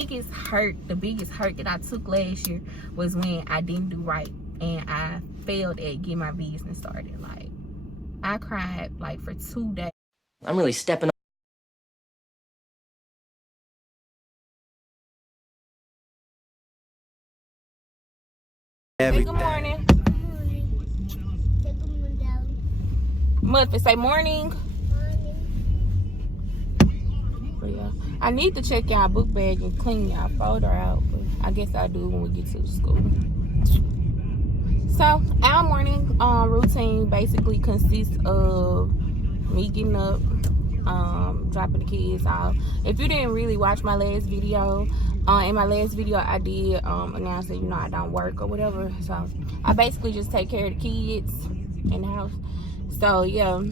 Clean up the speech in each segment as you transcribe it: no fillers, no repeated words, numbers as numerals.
The biggest hurt that I took last year was when I didn't do right and I failed at getting my business started. Like, I cried like for 2 days. I'm really stepping up. Say good morning. Muffin, say morning. But yeah, I need to check y'all book bag and clean y'all folder out, but I guess I'll do it when we get to the school. So our morning routine basically consists of me getting up, dropping the kids off. If you didn't really watch my last video, in my last video I did announce that, you know, I don't work or whatever. So I basically just take care of the kids in the house. So yeah,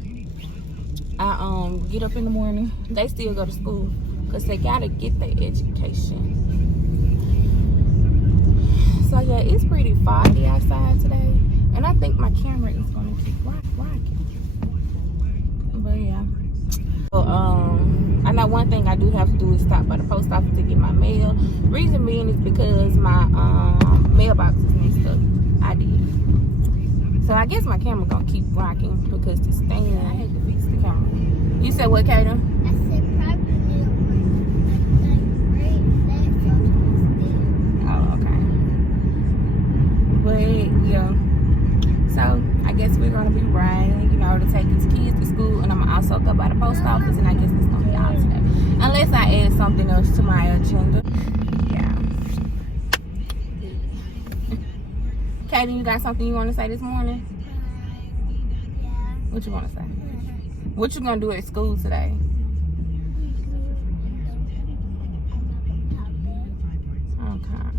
I get up in the morning. They still go to school because they gotta get their education. So yeah, it's pretty foggy outside today, and I think my camera is gonna keep rocking. But yeah, so, I know one thing I do have to do is stop by the post office to get my mail. Reason being is because my mailbox is messed up. I did. So I guess my camera gonna keep rocking because the stand. I had to fix the camera. You said what, Kaden? I said probably. Oh, okay. But yeah, so I guess we're gonna be riding, you know, to take these kids to school, and I'm gonna also go by the post office, and I guess it's gonna be all today, unless I add something else to my agenda. Yeah. Kaden, you got something you want to say this morning? What you want to say? What you gonna do at school today? Okay.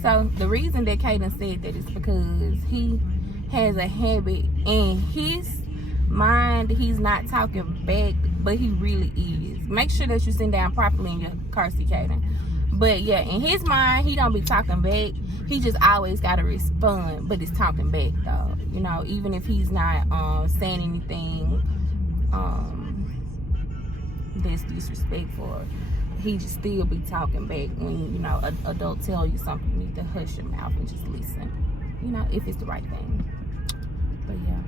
So the reason that Kaden said that is because he has a habit in his mind. He's not talking back, but he really is. Make sure that you sit down properly in your car seat, Kaden. But yeah, in his mind, he don't be talking back. He just always gotta respond, but it's talking back though. You know, even if he's not saying anything that's disrespectful, he just still be talking back when, you know, an adult tell you something. You need to hush your mouth and just listen, you know, if it's the right thing. But yeah,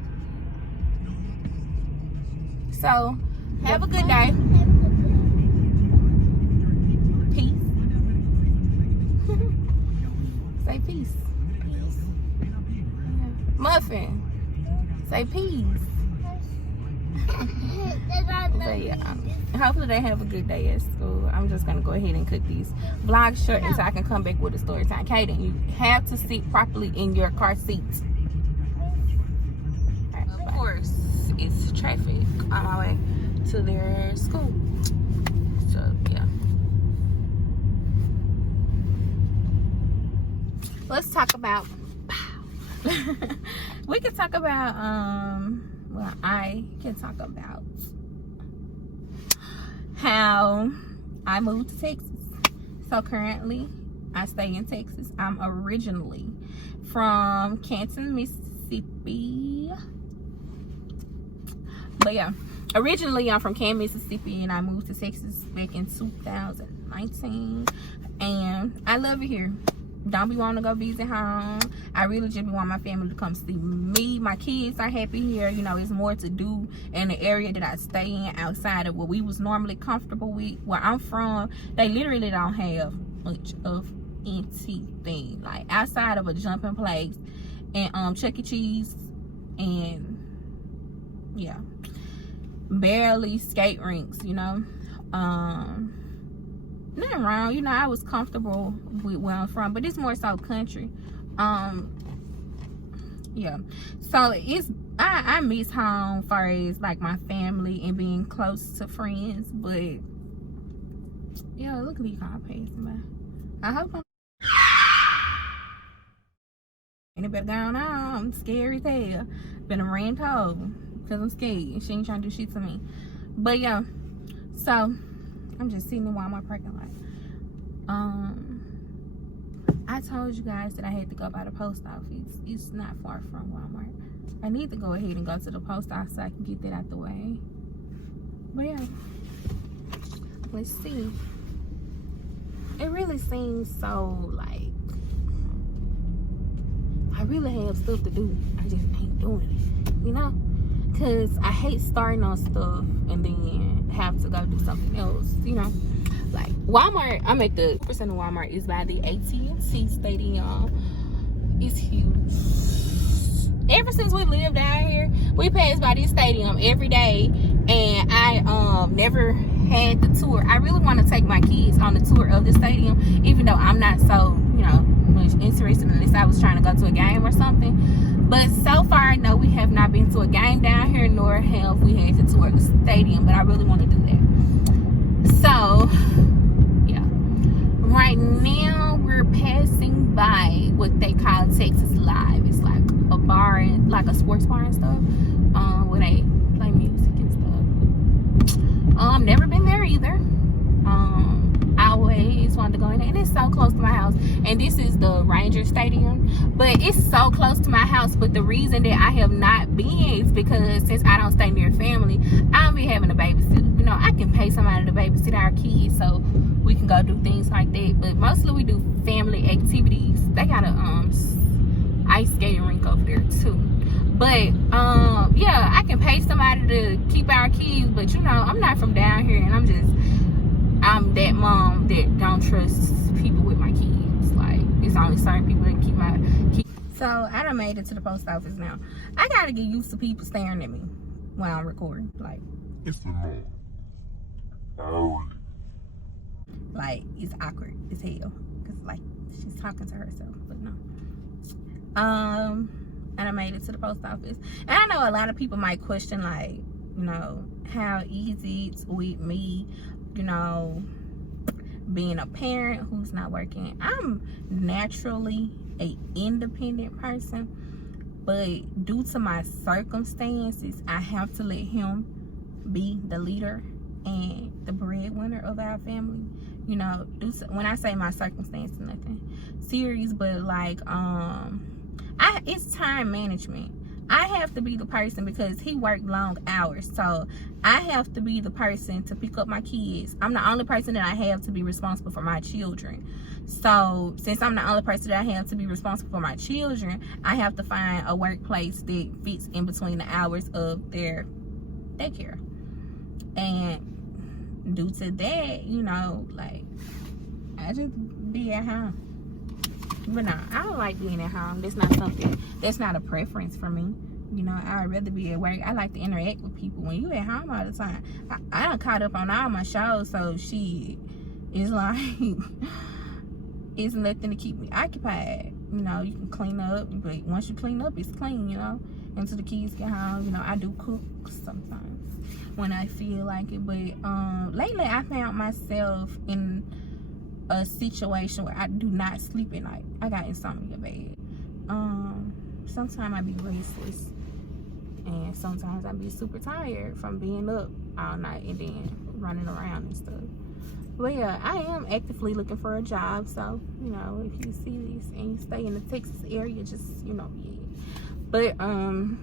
so have a good day. Peace. Say peace. Peace. Yeah. Muffin, say peace. So yeah, hopefully they have a good day at school. I'm just gonna go ahead and cut these vlogs short so I can come back with a story time. Kaden, you have to sit properly in your car seat. Right, of course, it's traffic on my way to their school. So yeah, let's talk about we can talk about well, I can talk about how I moved to Texas. So currently I stay in Texas. I'm originally from Canton, Mississippi. But yeah, originally I'm from Canton, Mississippi, and I moved to Texas back in 2019, and I love it here. Don't be wanting to go visit home. I really just want my family to come see me. My kids are happy here. You know, it's more to do in the area that I stay in outside of what we was normally comfortable with. Where I'm from, they literally don't have much of anything. Like outside of a jumping place and Chuck E. Cheese and yeah, barely skate rinks, you know. Nothing wrong, you know. I was comfortable with where I'm from, but it's more so country. Yeah, so it's I miss home far as like my family and being close to friends. But yeah, look at these cars passing by. I hope I'm ain't better going on. I'm scary as hell. Been a ran told because I'm scared. She ain't trying to do shit to me. But yeah, so I'm just sitting in Walmart parking lot. I told you guys that I had to go by the post office. It's not far from Walmart. I need to go ahead and go to the post office so I can get that out the way. But yeah, let's see. it really seems so like I really have stuff to do. I just ain't doing it, you know? Because I hate starting on stuff and then have to go do something else, you know? Like Walmart, I'm at the 2% of Walmart is by the AT&T Stadium. It's huge. Ever since we lived down here, we pass by this stadium every day, and I never had the tour. I really want to take my kids on the tour of the stadium, even though I'm not so, you know, much interested in this. I was trying to go to a game or something, but so far, no, we have not been to a game down here, nor have we had to tour the stadium. But I really want to do that. So, yeah, right now we're passing by what they call Texas Live. It's like a bar, and like a sports bar and stuff, where they play music and stuff. Never been there either. I always wanted to go in there, and it's so close to my house. And this is the Ranger Stadium, but it's so close to my house. But the reason that I have not been is because since I don't stay near family, I don't be having a babysitter. You know, I can pay somebody to babysit our kids so we can go do things like that. But mostly we do family activities. They got a ice skating rink over there too. But yeah, I can pay somebody to keep our kids, but you know, I'm not from down here, and I'm that mom that don't trust people with my kids. Like, it's only certain people that keep my kids. So I done made it to the post office now. I gotta get used to people staring at me while I'm recording. Like, it's the norm. Alright. Like, it's awkward as hell, cause like she's talking to herself, but no. And I made it to the post office. And I know a lot of people might question, like, you know, how easy it's with me, you know, being a parent who's not working. I'm naturally an independent person, but due to my circumstances, I have to let him be the leader and the breadwinner of our family. You know, when I say my circumstances, nothing serious, but like it's time management. I have to be the person, because he worked long hours, so I have to be the person to pick up my kids. I'm the only person that I have to be responsible for my children. So since I'm the only person that I have to be responsible for my children, I have to find a workplace that fits in between the hours of their daycare. And due to that, you know, like, I just be at home. But no, I don't like being at home. That's not a preference for me. You know, I'd rather be at work. I like to interact with people. When you at home all the time, I done caught up on all my shows, so shit, it's like, it's nothing to keep me occupied. You know, you can clean up, but once you clean up, it's clean, you know, until the kids get home. You know, I do cook sometimes when I feel like it, but lately I found myself in a situation where I do not sleep at night. I got insomnia bad. Sometimes I be restless, and sometimes I be super tired from being up all night and then running around and stuff. But yeah, I am actively looking for a job, so you know, if you see this and you stay in the Texas area, just, you know, yeah. But I'm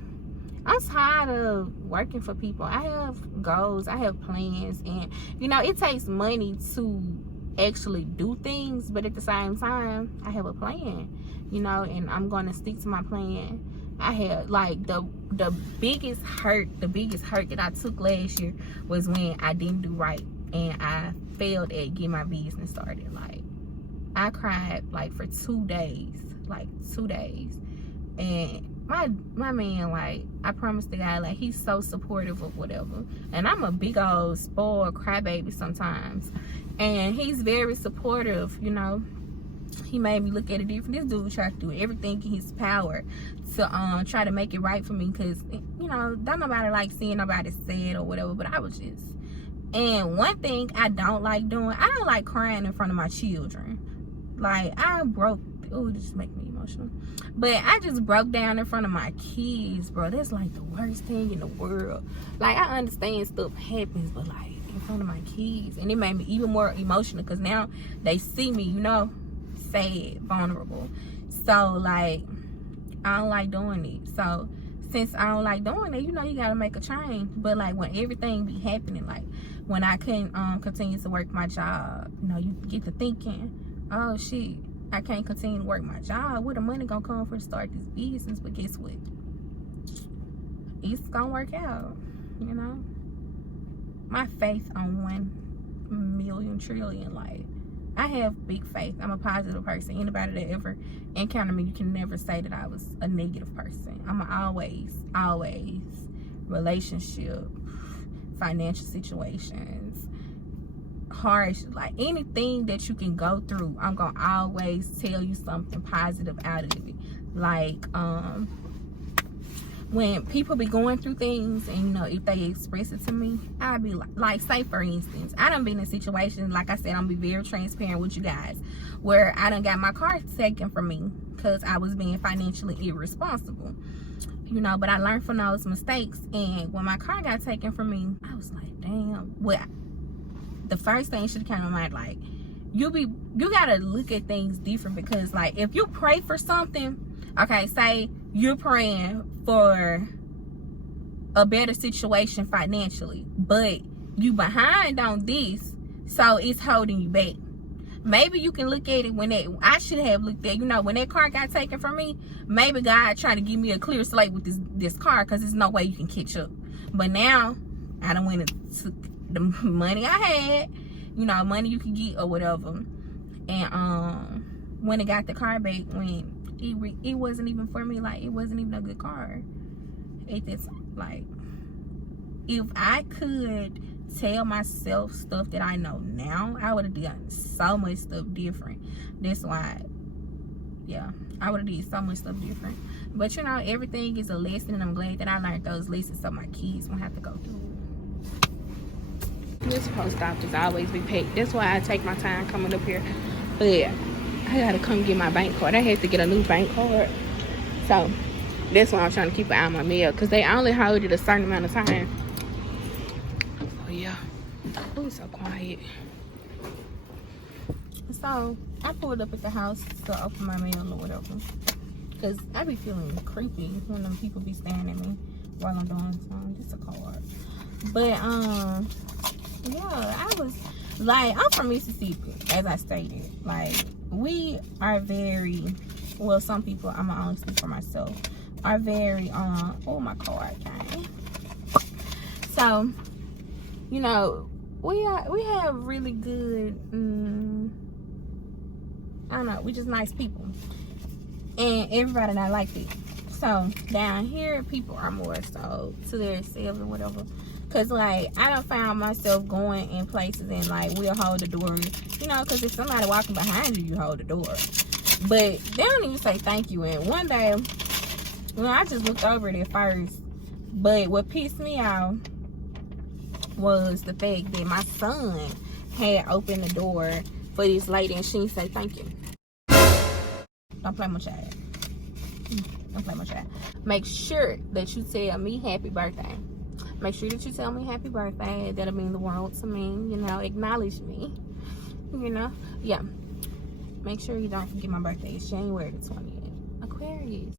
tired of working for people. I have goals, I have plans, and you know, it takes money to actually do things, but at the same time, I have a plan, you know, and I'm gonna stick to my plan. I had like the biggest hurt that I took last year was when I didn't do right and I failed at getting my business started. Like, I cried like for 2 days, and my man, like, I promised the guy, like, he's so supportive of whatever, and I'm a big old spoiled crybaby sometimes, and he's very supportive, you know. He made me look at it different. This dude tried to do everything in his power to try to make it right for me, because, you know, don't nobody like seeing nobody sad or whatever, but I was just, and one thing I don't like doing, I don't like crying in front of my children. Like, I broke, oh, this make me emotional, but I just broke down in front of my kids, bro. That's like the worst thing in the world. Like, I understand stuff happens, but like in front of my kids, and it made me even more emotional, because now they see me, you know, sad, vulnerable. So like, I don't like doing it. So since I don't like doing it, you know, you gotta make a change. But like, when everything be happening, like when I couldn't continue to work my job, you know, you get to thinking, oh shit, I can't continue to work my job. Where the money gonna come from to start this business? But guess what? It's gonna work out, you know. My faith on 1 million trillion, like, I have big faith. I'm a positive person. Anybody that ever encountered me, you can never say that I was a negative person. I'm always relationship, financial situations, harsh, like anything that you can go through, I'm gonna always tell you something positive out of it. Like when people be going through things, and you know, if they express it to me, I'll be like, say for instance, I done been in situations, like I said, I'm gonna be very transparent with you guys, where I done got my car taken from me because I was being financially irresponsible, you know. But I learned from those mistakes, and when my car got taken from me, I was like, damn. Well, the first thing should have come to mind, like, you gotta look at things different, because like, if you pray for something, okay, say you're praying for a better situation financially, but you behind on this, so it's holding you back. Maybe you can look at it when I should have looked at, you know, when that car got taken from me, maybe God trying to give me a clear slate with this car, because there's no way you can catch up. But now I done went and took the money I had, you know, money you could get or whatever, and when it got the car back, when it wasn't even for me, like, it wasn't even a good car. It's like, if I could tell myself stuff that I know now, I would have done so much stuff different. That's why, yeah, I would have did so much stuff different. But you know, everything is a lesson, and I'm glad that I learned those lessons so my kids won't have to go through it. This post office always be packed. That's why I take my time coming up here. But I gotta come get my bank card. I had to get a new bank card, so that's why I'm trying to keep an eye on my mail, because they only hold it a certain amount of time. Oh yeah. Oh, it's so quiet. So I pulled up at the house to open my mail or whatever, because I be feeling creepy when them people be staring at me while I'm doing something. Just a card. But yeah, I was like, I'm from Mississippi, as I stated. Like, we are very, well, some people, I'm gonna only speak for myself, are very oh, my card came. So, you know, we have really good I don't know, we just nice people, and everybody not like that. So down here, people are more so to themselves or whatever. Cause like, I done found myself going in places and like, we'll hold the door, you know, cause if somebody walking behind you, you hold the door. But they don't even say thank you. And one day, you know, I just looked over it at first, but what pissed me off was the fact that my son had opened the door for this lady and she didn't say thank you. Don't play my child. Don't play my child. Make sure that you tell me happy birthday. Make sure that you tell me happy birthday. That'll mean the world to me. You know, acknowledge me. You know? Yeah. Make sure you don't forget my birthday. It's January the 20th. Aquarius.